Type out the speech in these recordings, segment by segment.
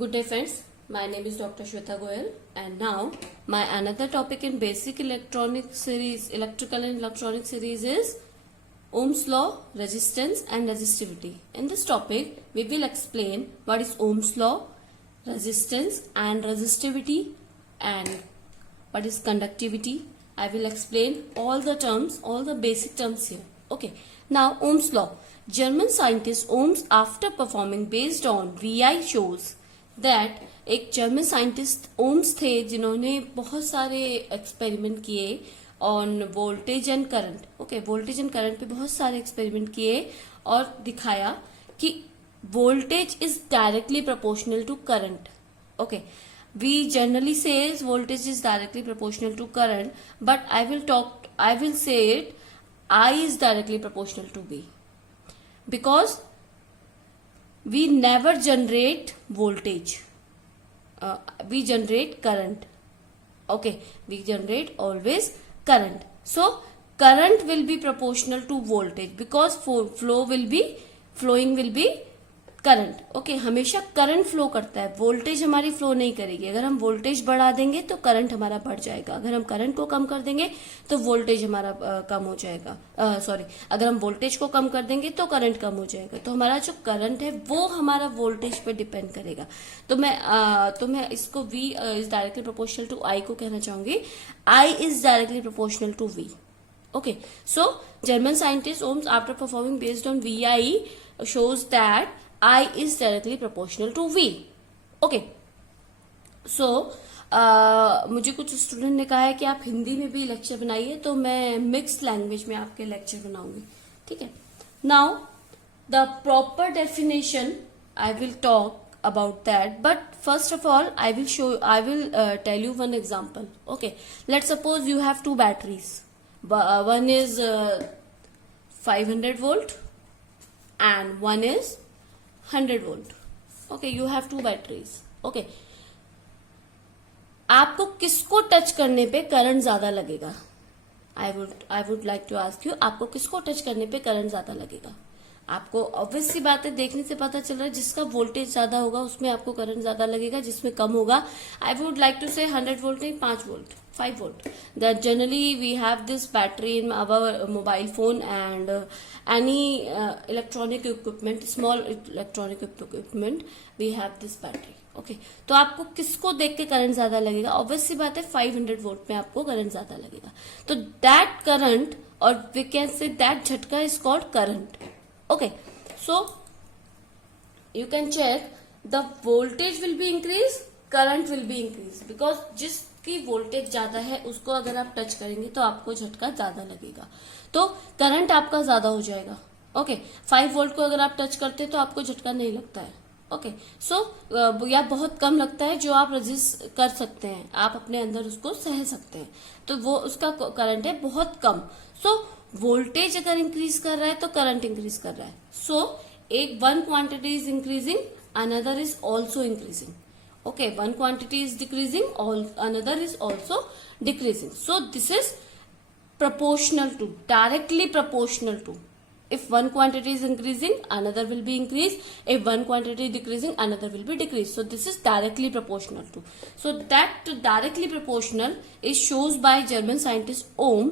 Good day friends, my name is Dr. Shweta Goyal and now my another topic in basic electronic series, electrical and electronic series is Ohm's law, resistance and resistivity. In this topic, we will explain what is Ohm's law, resistance and resistivity and what is conductivity. I will explain all the terms, all the basic terms here. Okay, now Ohm's law. German scientist Ohms after performing based on VI shows that एक German scientist Ohms थे जिन्होंने बहुत सारे experiment किए on voltage and current. Okay, voltage and current पे बहुत सारे experiment किए और दिखाया कि voltage is directly proportional to current. Okay, we generally says voltage is directly proportional to current, but I will say it I is directly proportional to V because we never generate voltage, we generate current. Okay, we generate always current, so current will be proportional to voltage because flowing will be current. Okay, हमेशा current flow करता है, voltage हमारी flow नहीं करेगी. अगर हम voltage बढ़ा देंगे तो करंट हमारा बढ़ जाएगा, अगर हम करंट को कम कर देंगे तो वोल्टेज हमारा कम हो जाएगा. अगर हम वोल्टेज को कम कर देंगे तो करंट कम हो जाएगा. तो हमारा जो करंट है वो हमारा वोल्टेज पे डिपेंड करेगा. तो मैं इसको V is directly proportional to I को कहना चाहूंगी. I is directly proportional to V. Okay, so German scientist Ohms after performing based on VI shows that I is directly proportional to V. Okay, so मुझे कुछ student ने कहा है कि आप हिंदी में भी लेक्चर बनाइए, तो मैं मिक्स्ड लैंग्वेज में आपके लेक्चर बनाऊंगी. ठीक है. Now the proper definition I will talk about that, but first of all I will tell you one example. Okay, let's suppose you have two batteries. One is 500 volt and one is 100 volt. Okay, you have two batteries. Okay, आपको किसको touch करने पे current ज्यादा लगेगा? I would like to ask you, आपको किसको touch करने पे करंट ज्यादा लगेगा? आपको ऑब्वियस सी बात है, देखने से पता चल रहा है जिसका वोल्टेज ज्यादा होगा उसमें आपको करंट ज्यादा लगेगा, जिसमें कम होगा. आई वुड लाइक टू से 100 वोल्ट नहीं, 5 volt, 5 volt. That generally we have this battery in our mobile phone and any electronic equipment, small electronic equipment, we have this battery. Okay, तो आपको किसको देख के करंट ज्यादा लगेगा? ऑब्वियस सी बात है 500 वोल्ट में आपको करंट ज्यादा लगेगा. तो दैट करंट, और वी कैन से दैट झटका is called current. Okay, so you can check the voltage will be increase, current will be increase because जिसकी वोल्टेज ज्यादा है उसको अगर आप टच करेंगे तो आपको झटका ज्यादा लगेगा, तो करंट आपका ज्यादा हो जाएगा. ओके, 5 वोल्ट को अगर आप टच करते तो आपको झटका नहीं लगता है. ओके, सो या बहुत कम लगता है जो आप रजिस्ट कर सकते हैं, आप अपने अंदर उसको सह सकते हैं, तो वो उसका करंट है बहुत कम. सो वोल्टेज अगर इंक्रीज कर रहा है तो करंट इंक्रीज कर रहा है. सो एक one quantity is increasing, another is also increasing. Okay, one quantity is decreasing, another is also decreasing. So this is proportional to, directly proportional to. If one quantity is increasing, another will be increased. If one quantity is decreasing, another will be decreased. So this is directly proportional to. So that directly proportional is shows by German scientist Ohm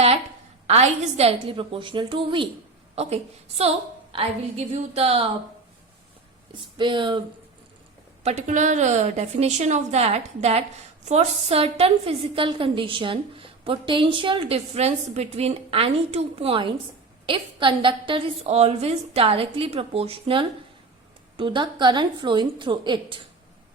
that I is directly proportional to V. Okay, so I will give you the particular definition of that for certain physical condition, potential difference between any two points, if conductor is always directly proportional to the current flowing through it.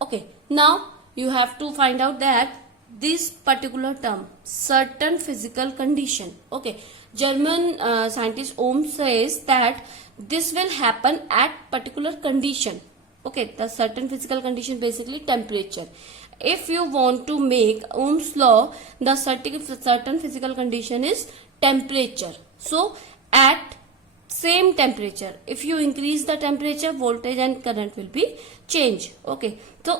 Okay, now you have to find out that this particular term, certain physical condition. Okay, German scientist Ohm says that this will happen at particular condition. Okay, the certain physical condition basically temperature. If you want to make Ohm's law, the certain physical condition is temperature. So at same temperature, if you increase the temperature, voltage and current will be change. Okay, तो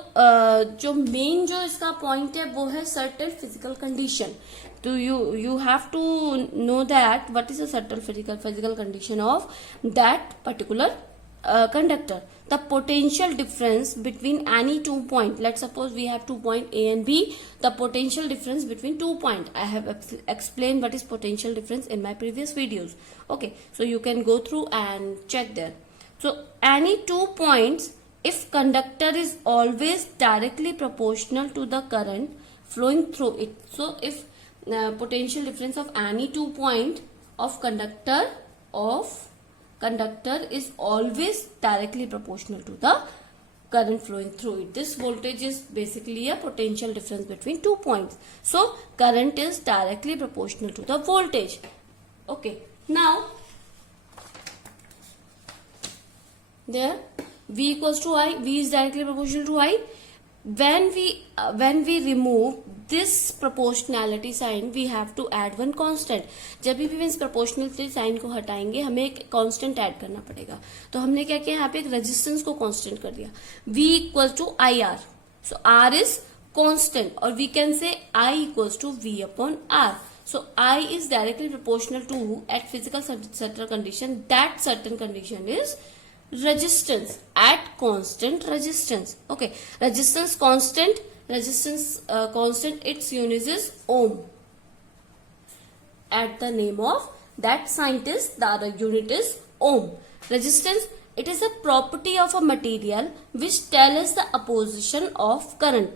जो main जो इसका point है वो है certain physical condition. तो you have to know that what is a certain physical condition of that particular conductor, the potential difference between any 2 point, let's suppose we have 2 point A and B, the potential difference between 2 point, I have explained what is potential difference in my previous videos. Okay, so you can go through and check there. So any 2 points, if conductor is always directly proportional to the current flowing through it. So if potential difference of any 2 point of conductor is always directly proportional to the current flowing through it. This voltage is basically a potential difference between 2 points. So current is directly proportional to the voltage. Okay, now there V equals to I, V is directly proportional to I. When we remove this proportionality sign, we have to add one constant. जब भी इस proportionality sign को हटाएंगे, हमें एक constant add करना पड़ेगा. तो हमने क्या किया, यहाँ पे एक resistance को constant कर दिया. V equals to IR. So R is constant, or we can say I equals to V upon R. So I is directly proportional to, at physical certain condition, that certain condition is resistance at constant resistance. Okay, resistance constant, its unit is ohm. At the name of that scientist, the other unit is ohm. Resistance, it is a property of a material which tells us the opposition of current.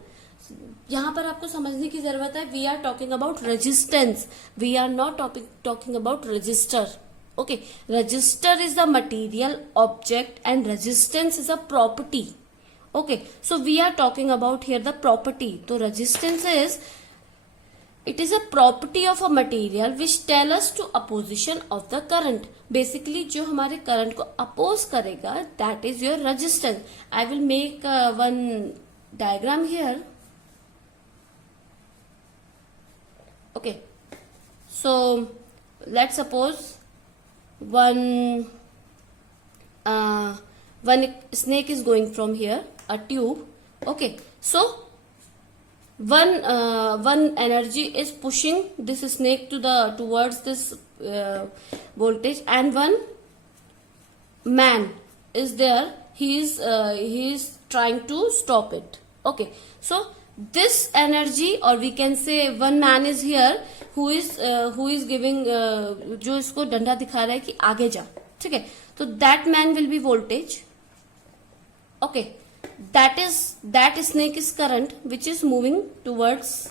यहाँ पर आपको समझने की जरूरत है, we are talking about resistance, we are not talking about resistor. Okay, resistor is the material object and resistance is a property. Okay, so we are talking about here the property. So resistance is, it is a property of a material which tell us to opposition of the current. Basically जो हमारे current को oppose करेगा, that is your resistance. I will make one diagram here. Okay, so let's suppose one snake is going from here, a tube. Okay, so one energy is pushing this snake towards this voltage, and one man is there, he is trying to stop it. Okay, so this energy, or we can say one man is here who is giving जो इसको डंडा दिखा रहा है कि आगे जा, ठीक है, तो that man will be voltage. Okay, that snake is current which is moving towards,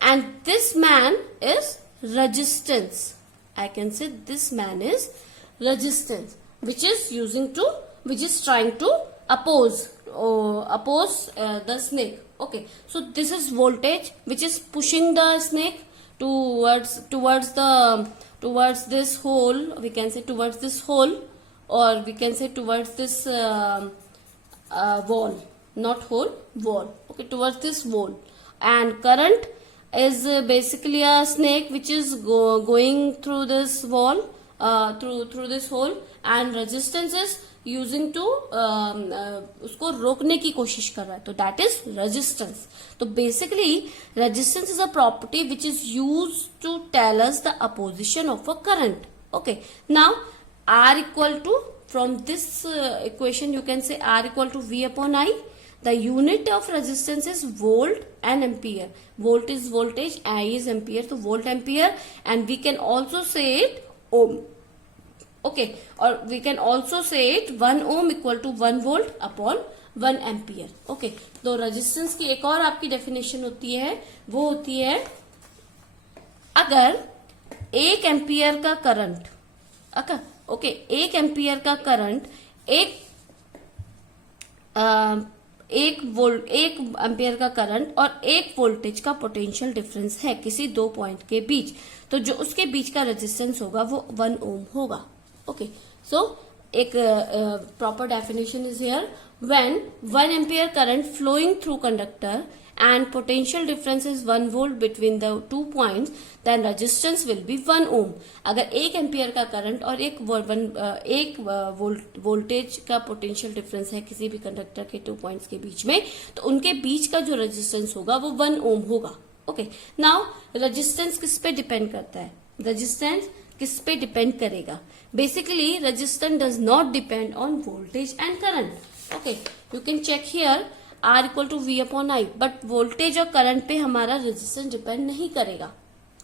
and this man is resistance. I can say this man is resistance which is trying to oppose the snake. Okay, so this is voltage which is pushing the snake towards this hole, we can say towards this hole, or we can say towards this wall, not hole, wall. Okay, towards this wall. And current is basically a snake which is going through this wall, through this hole, and resistance is using to उसको रोकने की कोशिश कर रहा है, तो that is resistance. तो basically resistance is a property which is used to tell us the opposition of a current. Okay, now R equal to, from this equation you can say R equal to V upon I. The unit of resistance is volt and ampere. Volt is voltage, I is ampere, so volt ampere, and we can also say it ohm. Okay, or we can also say it 1 ohm equal to 1 volt upon 1 ampere. Okay, तो resistance की एक और आपकी definition होती है, वो होती है अगर 1 एम्पियर का करंट, ओके 1 एम्पियर का करंट एक एम्पियर का करंट और 1 वोल्टेज का पोटेंशियल डिफरेंस है किसी 2 पॉइंट के बीच, तो जो उसके बीच का रेजिस्टेंस होगा वो 1 ओम होगा. Okay, so एक proper definition is here. When 1 ampere current flowing through conductor and potential difference is 1 volt between the 2 points, then resistance will be 1 ohm. अगर 1 एम्पियर का करंट और एक वोल्टेज का पोटेंशियल डिफरेंस है किसी भी कंडक्टर के 2 पॉइंट्स के बीच में, तो उनके बीच का जो रेजिस्टेंस होगा वो 1 ओम होगा. ओके, नाउ रेजिस्टेंस किस पे डिपेंड करता है? रेजिस्टेंस किस पे डिपेंड करेगा? Basically resistance does not depend on voltage and current. Okay, you can check here R equal to V upon I, but voltage और करंट पे हमारा रेजिस्टेंस डिपेंड नहीं करेगा.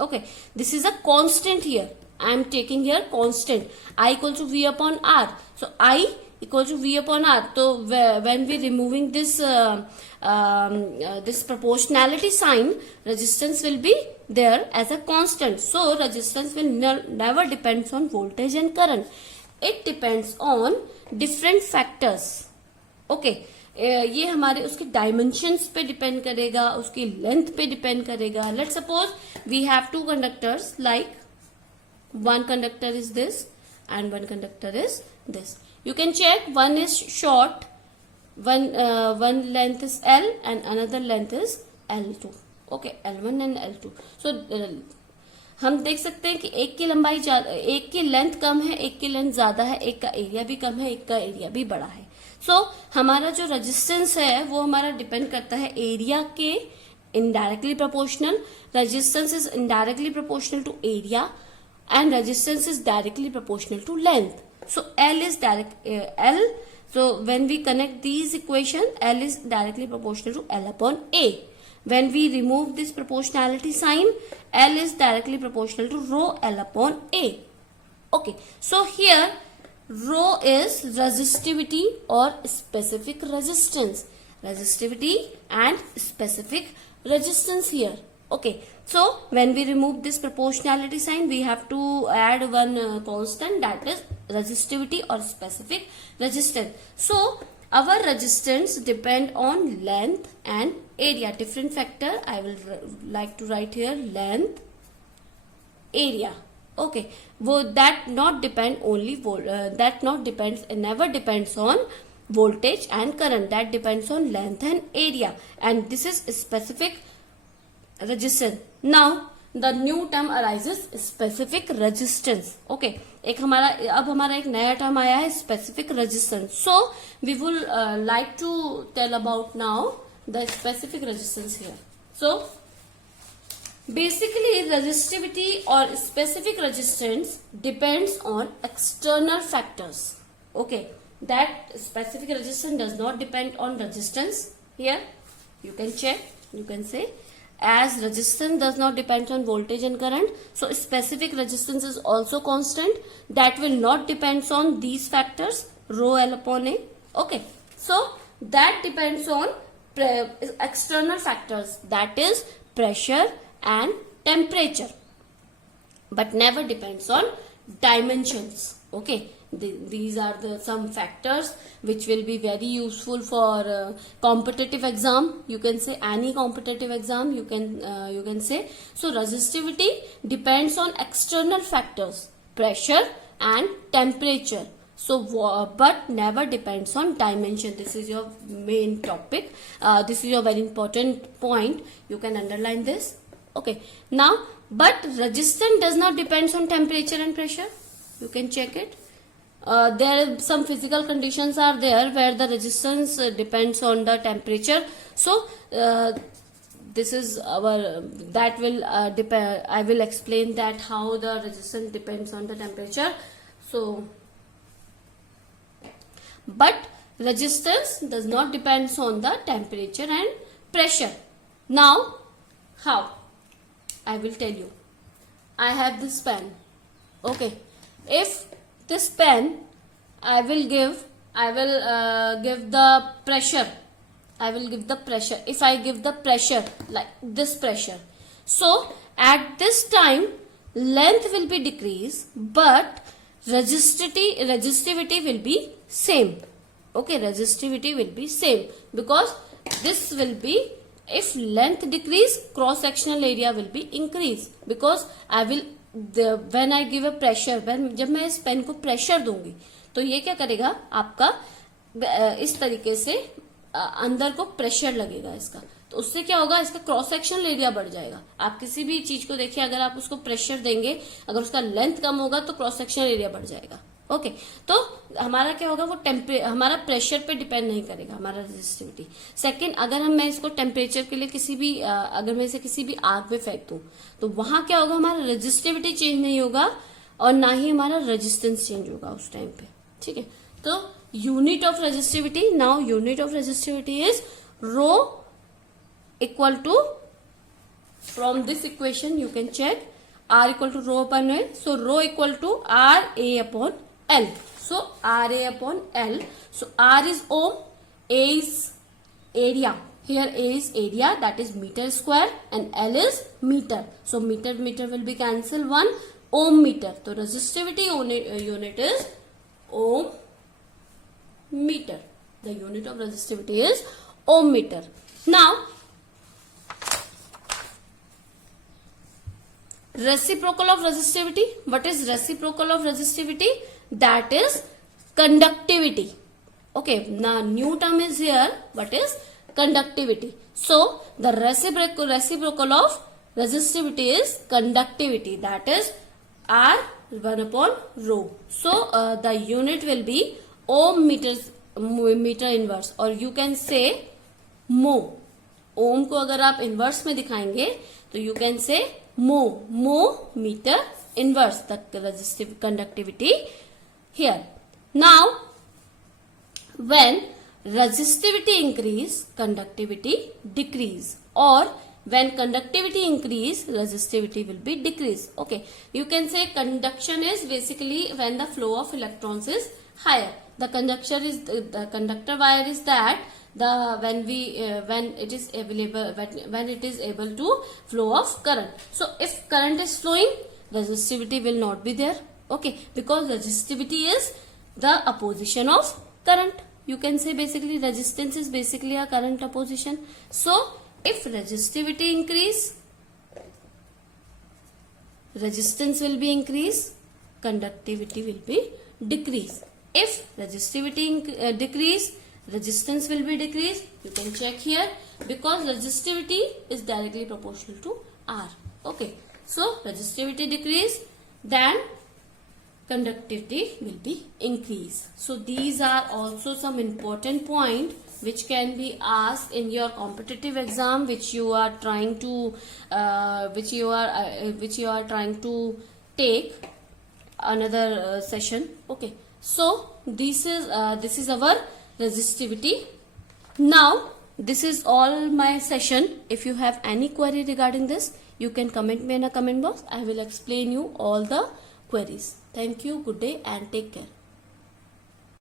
Okay, this is a constant here. I am taking here constant I equal to V upon R. So I equal to V upon R. So when we removing this this proportionality sign, resistance will be there as a constant. So resistance will never depends on voltage and current. It depends on different factors. Okay. ये हमारे उसके dimensions पे depend करेगा, उसकी length पे depend करेगा. Let's suppose we have two conductors, like one conductor is this and one conductor is this. You can check, one is short, one length is L and another length is L2. Okay, L1 and L2. So हम देख सकते हैं कि एक की लंबाई एक की लेंथ कम है, एक की लेंथ ज्यादा है, एक का एरिया भी कम है, एक का एरिया भी बड़ा है. सो हमारा जो रेजिस्टेंस है वो हमारा डिपेंड करता है एरिया के indirectly proportional. Resistance is indirectly proportional to area and resistance is directly proportional to length. So L is L. So when we connect these equations, L is directly proportional to L upon A. When we remove this proportionality sign, L is directly proportional to rho L upon A. Okay. So here rho is resistivity or specific resistance. Resistivity and specific resistance here. Okay. So when we remove this proportionality sign, we have to add one constant, that is resistivity or specific resistance. So our resistance depend on length and area. Different factor I will like to write here, length, area. Okay, वो that not depend only that not depends, never depends on voltage and current. That depends on length and area, and this is specific resistance. Now the new term arises, specific resistance. Okay, एक हमारा अब हमारा एक नया term आया है, specific resistance. So we will like to tell about now the specific resistance here. So basically resistivity or specific resistance depends on external factors. Okay, that specific resistance does not depend on resistance. Here you can check, you can say, as resistance does not depend on voltage and current, so specific resistance is also constant. That will not depends on these factors, rho L upon A. Okay, so that depends on external factors, that is pressure and temperature, but never depends on dimensions. Okay, these are the some factors which will be very useful for competitive exam. You can say any competitive exam, you can say. So resistivity depends on external factors, pressure and temperature. So but never depends on dimension. This is your main topic. This is your very important point. You can underline this. Okay, now but resistance does not depends on temperature and pressure. You can check it. There are some physical conditions are there where the resistance depends on the temperature. So this is our that will depend. I will explain that how the resistance depends on the temperature. So but resistance does not depends on the temperature and pressure. Now how? I will tell you. I have this pen. Okay, if this pen I will give the pressure. I will give the pressure. If I give the pressure like this pressure, so at this time length will be decreased, but resistivity will be same. Okay, resistivity will be same because this will be, if length decrease, cross sectional area will be increase because I will when I give a pressure, जब मैं इस pen को pressure दूंगी तो ये क्या करेगा, आपका इस तरीके से अंदर को प्रेशर लगेगा इसका, तो उससे क्या होगा, इसका क्रॉस सेक्शनल एरिया बढ़ जाएगा. आप किसी भी चीज को देखिए, अगर आप उसको प्रेशर देंगे, अगर उसका लेंथ कम होगा तो क्रॉस सेक्शनल एरिया बढ़ जाएगा. ओके, तो हमारा क्या होगा, वो हमारा प्रेशर पे डिपेंड नहीं करेगा हमारा रेजिस्टिविटी. सेकंड, अगर मैं इसको टेम्परेचर के लिए किसी भी अगर मैं इसे किसी भी आग में फेंक दूं तो वहां क्या होगा, हमारा रेजिस्टिविटी चेंज नहीं होगा, और ना ही हमारा रेजिस्टेंस चेंज होगा उस टाइम पे, ठीक है। तो unit of resistivity, now unit of resistivity is rho equal to, from this equation you can check R equal to rho upon L. So rho equal to RA upon L. So RA upon L. So R is ohm, A is area. Here A is area, that is meter square, and L is meter. So meter will be cancelled. 1 ohm meter. So resistivity unit is ohm meter. The unit of resistivity is ohm meter. Now reciprocal of resistivity. What is reciprocal of resistivity? That is conductivity. Okay, now new term is here. What is conductivity? So the reciprocal of resistivity is conductivity, that is R 1 upon rho. So the unit will be ohm meter inverse, or you can say mho. ओम को अगर आप inverse में दिखाएंगे तो you can say mho meter inverse, the resistive conductivity here. Now when resistivity increase, conductivity decrease, or when conductivity increase, resistivity will be decrease. Okay, you can say conduction is basically when the flow of electrons is higher. The conductor wire is that when it is able to flow of current. So if current is flowing, resistivity will not be there. Okay, because resistivity is the opposition of current. You can say basically resistance is basically a current opposition. So if resistivity increase, resistance will be increase, conductivity will be decrease. If resistivity decrease, resistance will be decreased. You can check here, because resistivity is directly proportional to R. Okay, so resistivity decrease, then conductivity will be increase. So these are also some important point which can be asked in your competitive exam, which you are trying to trying to take another session. Okay, so this is our resistivity. Now this is all my session. If you have any query regarding this, you can comment me in a comment box. I will explain you all the queries. Thank you, good day and take care.